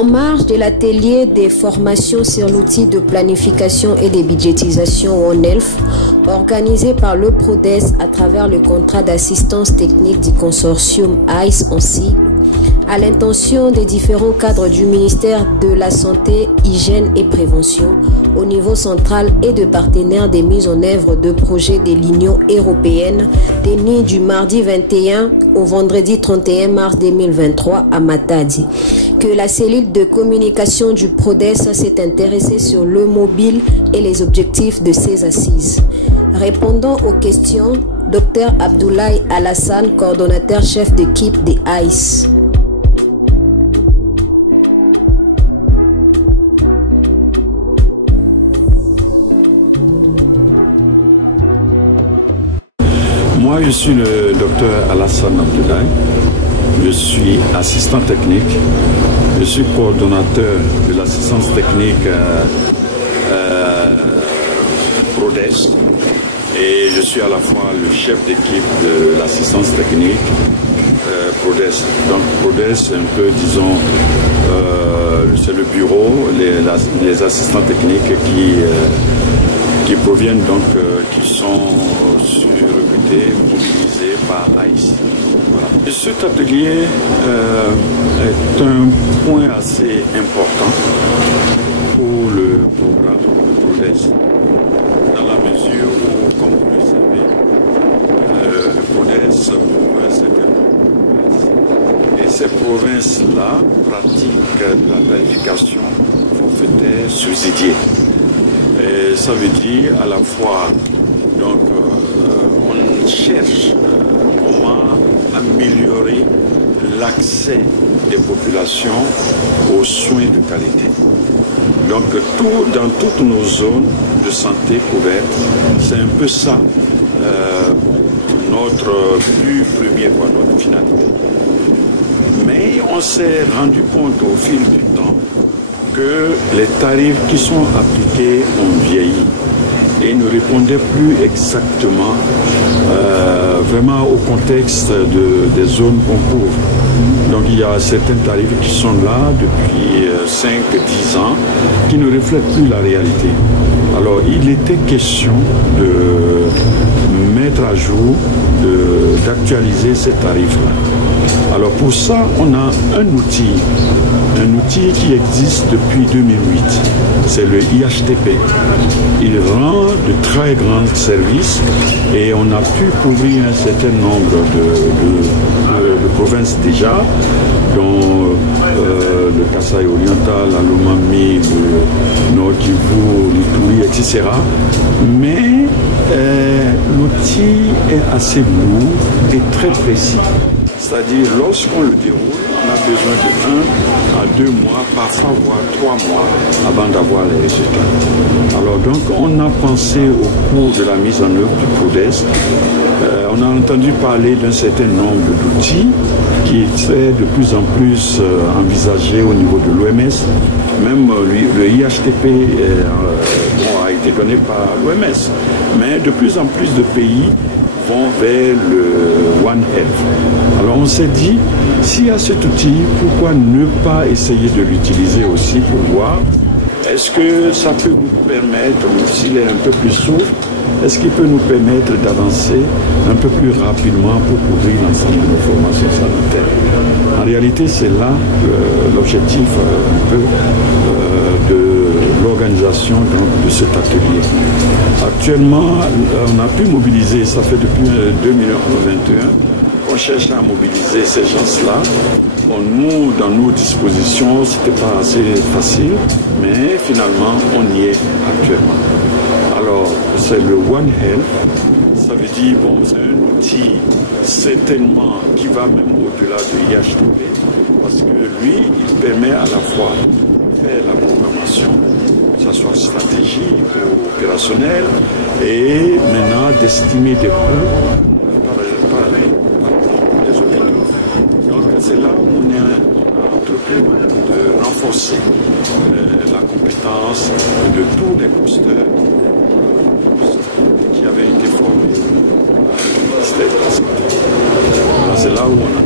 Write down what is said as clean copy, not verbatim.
En marge de l'atelier des formations sur l'outil de planification et de budgétisation ONELF, organisé par le PRODES à travers le contrat d'assistance technique du consortium ICE en sigle, à l'intention des différents cadres du ministère de la Santé, Hygiène et Prévention, au niveau central et de partenaires des mises en œuvre de projets de l'Union européenne, tenus du mardi 21 au vendredi 31 mars 2023 à Matadi, que la cellule de communication du PRODES s'est intéressée sur le mobile et les objectifs de ces assises. Répondant aux questions, Dr Abdoulaye Alassane, coordonnateur chef d'équipe des ICE. Moi, je suis le docteur Alassane Abdoulaye. Je suis assistant technique. Je suis coordonnateur de l'assistance technique PRODES. Et je suis à la fois le chef d'équipe de l'assistance technique PRODES. Donc PRODES, c'est un peu, disons, c'est le bureau, les assistants techniques qui proviennent donc, qui sont recrutés, mobilisés par ICE. Voilà. Et cet atelier est un point assez important pour le programme PRODES, dans la mesure où, comme vous le savez, le PRODES couvre un certain nombre de provinces. Et ces provinces-là pratiquent la planification forfaitaire subsidiée. Et ça veut dire à la fois, donc, on cherche comment améliorer l'accès des populations aux soins de qualité. Donc, dans toutes nos zones de santé couvertes, c'est un peu ça notre but premier, notre finalité. Mais on s'est rendu compte au fil du temps que les tarifs qui sont appliqués ont vieilli et ne répondaient plus exactement vraiment au contexte des zones qu'on couvre. Donc il y a certains tarifs qui sont là depuis 5-10 ans qui ne reflètent plus la réalité. Alors il était question de mettre à jour, d'actualiser ces tarifs-là. Alors pour ça, on a un outil qui existe depuis 2008, c'est le IHTP. Il rend de très grands services et on a pu couvrir un certain nombre de provinces déjà, dont le Kasaï oriental, la Lomami, le Nord Kivu, l'Ituri, etc. Mais l'outil est assez lourd et très précis. C'est-à-dire, lorsqu'on le déroule, on a besoin de 1 à 2 mois, parfois voire 3 mois, avant d'avoir les résultats. Alors donc, on a pensé au cours de la mise en œuvre du PRODES, on a entendu parler d'un certain nombre d'outils qui étaient de plus en plus envisagés au niveau de l'OMS. Même le IHTP a été donné par l'OMS, mais de plus en plus de pays vont vers le One Health. Alors on s'est dit, s'il y a cet outil, pourquoi ne pas essayer de l'utiliser aussi pour voir est-ce que ça peut nous permettre, s'il est un peu plus souple, est-ce qu'il peut nous permettre d'avancer un peu plus rapidement pour couvrir l'ensemble de nos formations sanitaires. En réalité, c'est là l'objectif un peu de l'organisation de cet atelier. Actuellement, on a pu mobiliser, ça fait depuis 2021, on cherche à mobiliser ces gens-là. Bon, nous, dans nos dispositions, ce n'était pas assez facile, mais finalement, on y est actuellement. Alors, c'est le One Health. Ça veut dire, bon, c'est un outil certainement qui va même au-delà de IHTP, parce que lui, il permet à la fois de faire la programmation, que ce soit stratégique ou opérationnelle, et maintenant d'estimer des coûts par les hôpitaux. Donc, c'est là où on a entrepris de renforcer la compétence de tous les posteurs qui avaient été formés à ministère de la Santé. C'est là où on